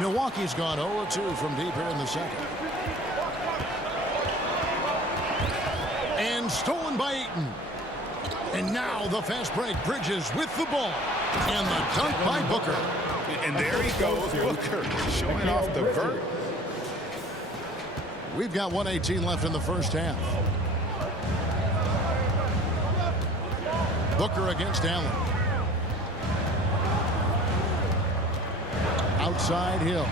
Milwaukee's gone 0-2 from deep here in the second. And stolen by Ayton. And now the fast break. Bridges with the ball. And the dunk by Booker. And there he goes, Booker, showing off the vert. We've got 1:18 left in the first half. Booker against Allen. Outside Hill.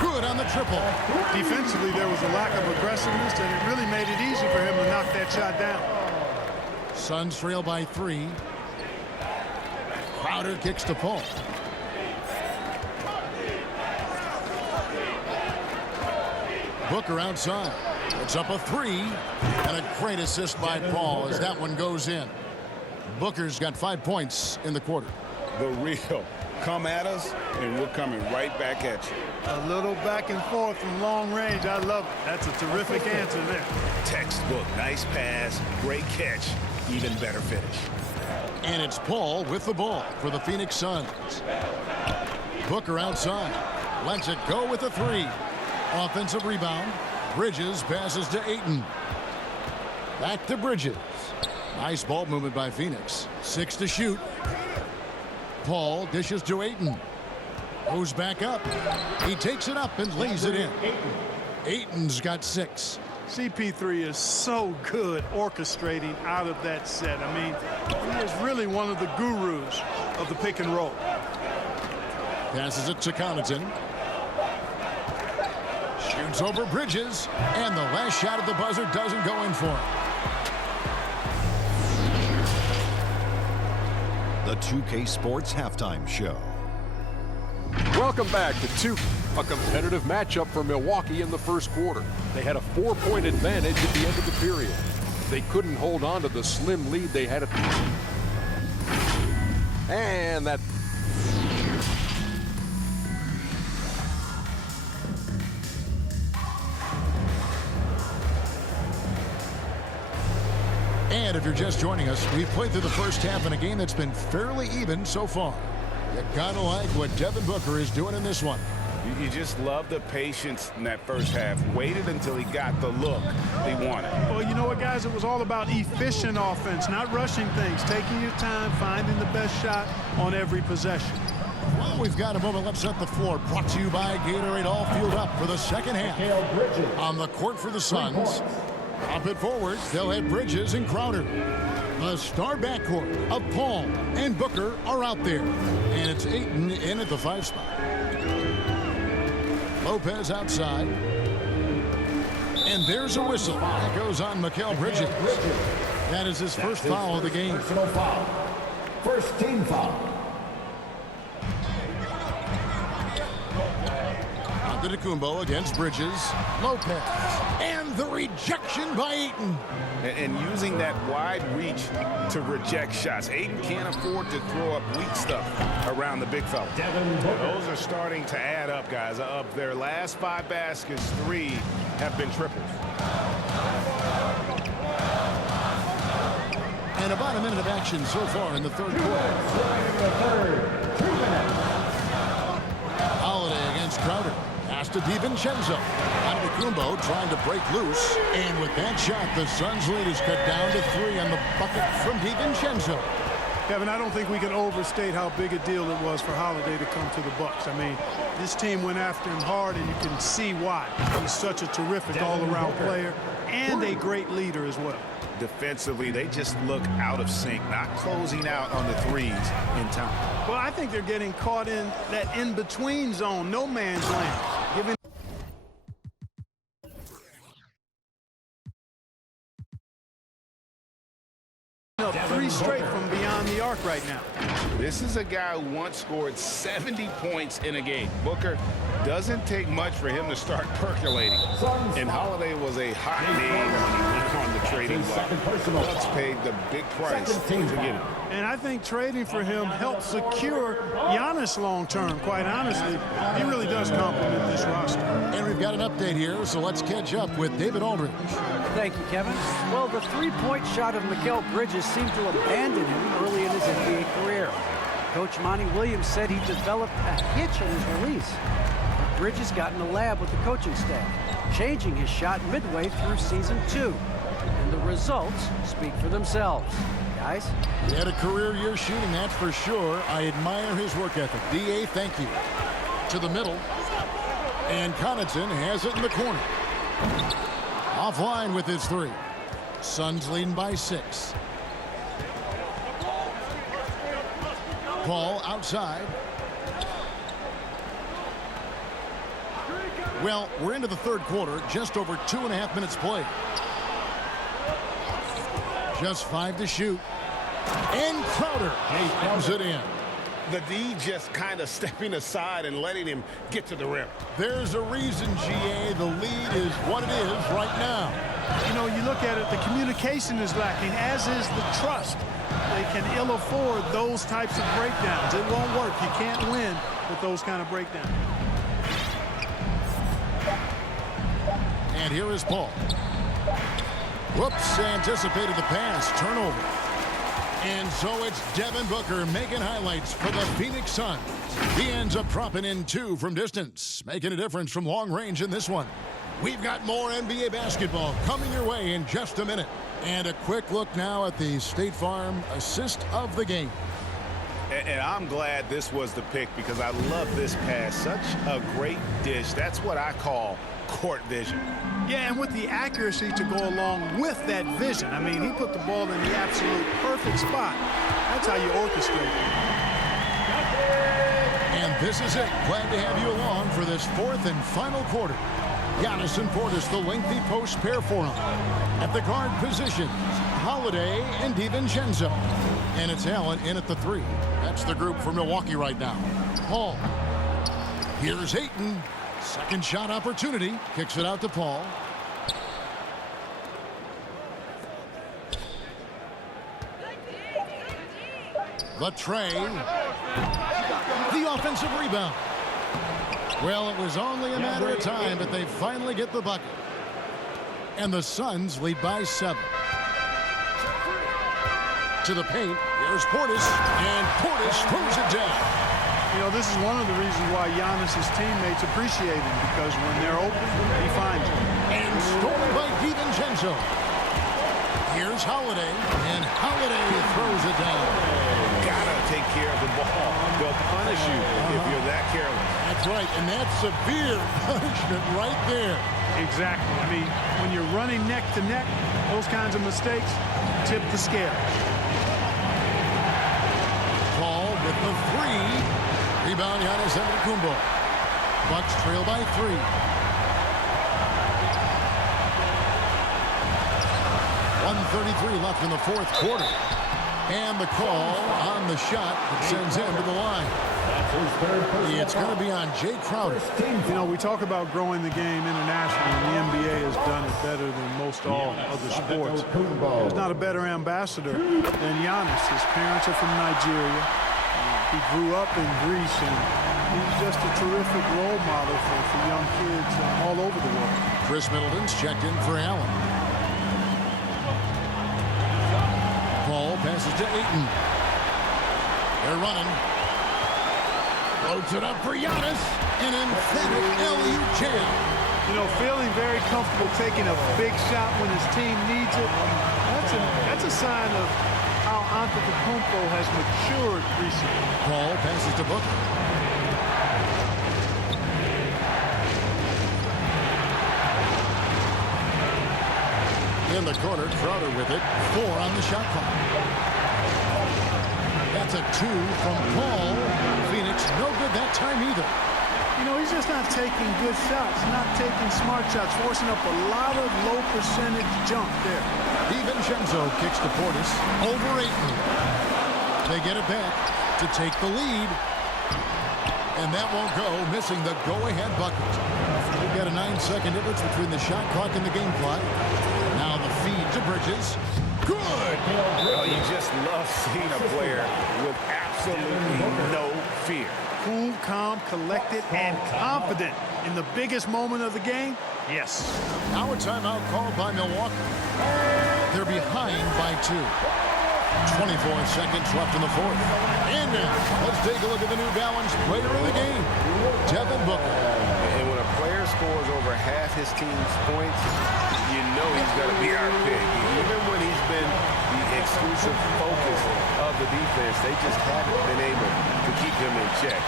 Good on the triple. Defensively, there was a lack of aggressiveness, and it really made it easy for him to knock that shot down. Suns trail by 3. Crowder kicks to Paul. Booker outside. It's up a 3. And a great assist by Paul as that one goes in. Booker's got 5 points in the quarter. The real. Come at us, and we're coming right back at you. A little back and forth from long range. I love it. That's a terrific answer there. Textbook. Nice pass. Great catch. Even better finish. And it's Paul with the ball for the Phoenix Suns. Booker outside. Lets it go with a 3. Offensive rebound. Bridges passes to Ayton. Back to Bridges. Nice ball movement by Phoenix. 6 to shoot. Paul dishes to Ayton. Goes back up. He takes it up and lays it in. Ayton's got 6. CP3 is so good orchestrating out of that set. I mean, he is really one of the gurus of the pick and roll. Passes it to Connaughton. Shoots over Bridges. And the last shot at the buzzer doesn't go in for him. The 2K Sports Halftime Show. Welcome back to a competitive matchup for Milwaukee in the first quarter. They had a 4-point advantage at the end of the period. They couldn't hold on to the slim lead they had at the... And that... And if you're just joining us, we've played through the first half in a game that's been fairly even so far. You gotta like what Devin Booker is doing in this one. You just love the patience in that first half. Waited until he got the look he wanted. Well, you know what, guys? It was all about efficient offense, not rushing things, taking your time, finding the best shot on every possession. Well, we've got a moment left set the floor. Brought to you by Gatorade. All fueled up for the second half. On the court for the Suns. Up it forward, they'll have Bridges and Crowder. The star backcourt of Paul and Booker are out there. And it's Ayton in at the 5 spot. Lopez outside. And there's a whistle. That goes on Mikal Bridges. That is his first foul of the game. Personal foul. First team foul. Antetokounmpo against Bridges. Lopez. And the rejection by Ayton. And using that wide reach to reject shots. Ayton can't afford to throw up weak stuff around the big fella. Those are starting to add up, guys. Of their last 5 baskets, 3 have been triples. And about a minute of action so far in the third quarter. Holiday against Crowder. Pass to DiVincenzo. Antetokounmpo trying to break loose. And with that shot, the Suns lead is cut down to 3 on the bucket from DiVincenzo. Kevin, I don't think we can overstate how big a deal it was for Holiday to come to the Bucks. I mean, this team went after him hard, and you can see why. He's such a terrific all-around player and a great leader as well. Defensively, they just look out of sync, not closing out on the threes in time. Well, I think they're getting caught in that in-between zone, no man's land. Giving up 3 straight from beyond the arc right now. This is a guy who once scored 70 points in a game. Booker doesn't take much for him to start percolating. And Holiday was a hot name when he went on the trading block. Bucks paid the big price to get him. And I think trading for him helped secure Giannis long-term, quite honestly. He really does complement this roster. And we've got an update here, so let's catch up with David Aldridge. Thank you, Kevin. Well, the 3-point shot of Mikal Bridges seemed to abandon him early in his NBA career. Coach Monty Williams said he developed a hitch in his release. Bridges got in the lab with the coaching staff, changing his shot midway through season 2. And the results speak for themselves. Guys? He had a career year shooting, that's for sure. I admire his work ethic. D.A., thank you. To the middle. And Connaughton has it in the corner. Offline with his 3. Suns leading by 6. Paul outside. Well, we're into the third quarter. Just over 2.5 minutes played. Just 5 to shoot. And Crowder comes it in. The D just kind of stepping aside and letting him get to the rim. There's a reason, GA. The lead is what it is right now. You know, you look at it, the communication is lacking, as is the trust. They can ill afford those types of breakdowns. It won't work. You can't win with those kind of breakdowns. And here is Paul. Whoops, anticipated the pass. Turnover. And so it's Devin Booker making highlights for the Phoenix Suns. He ends up dropping in 2 from distance, making a difference from long range in this one. We've got more NBA basketball coming your way in just a minute. And a quick look now at the State Farm assist of the game. And I'm glad this was the pick because I love this pass. Such a great dish. That's what I call court vision. Yeah, and with the accuracy to go along with that vision. I mean, he put the ball in the absolute perfect spot. That's how you orchestrate it. And this is it. Glad to have you along for this 4th and final quarter. Giannis and Portis, the lengthy post pair for him. At the guard positions, Holiday and DiVincenzo. And it's Allen in at the 3. That's the group for Milwaukee right now. Paul. Here's Ayton. Second shot opportunity. Kicks it out to Paul. The tray. The offensive rebound. Well, it was only a matter of time, but they finally get the bucket. And the Suns lead by 7. To the paint. Here's Portis. And Portis throws it down. You know, this is one of the reasons why Giannis's teammates appreciate him, because when they're open, he finds them. And stolen by DiVincenzo. Here's Holiday, and Holiday throws it down. Gotta take care of the ball. They'll punish you if you're that careless. That's right, and that's severe punishment right there. Exactly. I mean, when you're running neck to neck, those kinds of mistakes tip the scale. Paul with the 3. Rebound, Giannis Antetokounmpo. Bucks trail by 3. .133 left in the 4th quarter. And the call on the shot that sends him to the line. It's going to be on Jay Crowder. You know, we talk about growing the game internationally, and the NBA has done it better than most all other sports. There's not a better ambassador than Giannis. His parents are from Nigeria. He grew up in Greece, and he's just a terrific role model for young kids all over the world. Chris Middleton's checked in for Allen. Paul passes to Ayton. They're running. Loads it up for Giannis. An emphatic LU jam. You know, feeling very comfortable taking a big shot when his team needs it. That's a sign of how Antetokounmpo has matured recently. Paul passes to Booker. In the corner, Crowder with it. 4 on the shot clock. That's a 2 from Paul. Phoenix, no good that time either. You know, he's just not taking good shots, not taking smart shots, forcing up a lot of low percentage jump there. DiVincenzo kicks to Portis. Over Ayton. They get it back to take the lead. And that won't go, missing the go-ahead bucket. We've got a 9-second difference between the shot clock and the game clock. Now the feed to Bridges. Good! Oh, you just love seeing a player with absolutely no fear. Cool, calm, collected, and confident in the biggest moment of the game. Yes. Now a timeout called by Milwaukee. They're behind by 2. 24 seconds left in the fourth. And now, let's take a look at the New Balance player of the game, Devin Booker. And when a player scores over half his team's points, you know he's going to be our pick. Even when he's been the exclusive focus of the defense, they just haven't been able to keep him in check.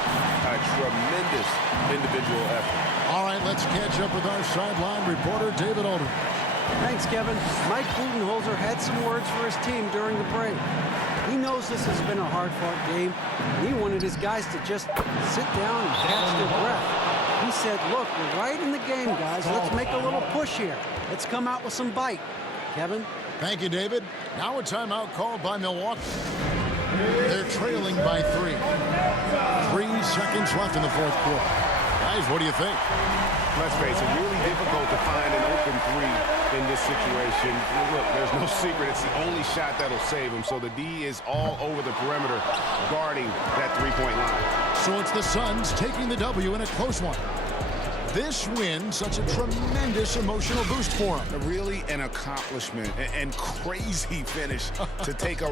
A tremendous individual effort. All right, let's catch up with our sideline reporter, David Aldridge. Thanks, Kevin. Mike Budenholzer had some words for his team during the break. He knows this has been a hard-fought game, and he wanted his guys to just sit down and catch their breath. He said, look, we're right in the game, guys. Let's make a little push here. Let's come out with some bite. Kevin? Thank you, David. Now a timeout called by Milwaukee. They're trailing by 3. 3 seconds left in the fourth quarter. Guys, what do you think? Let's face it, really difficult to find an open three in this situation. Look, there's no secret. It's the only shot that'll save him. So the D is all over the perimeter guarding that three-point line. So it's the Suns taking the W in a close one. This win, such a tremendous emotional boost for them. Really an accomplishment and crazy finish to take a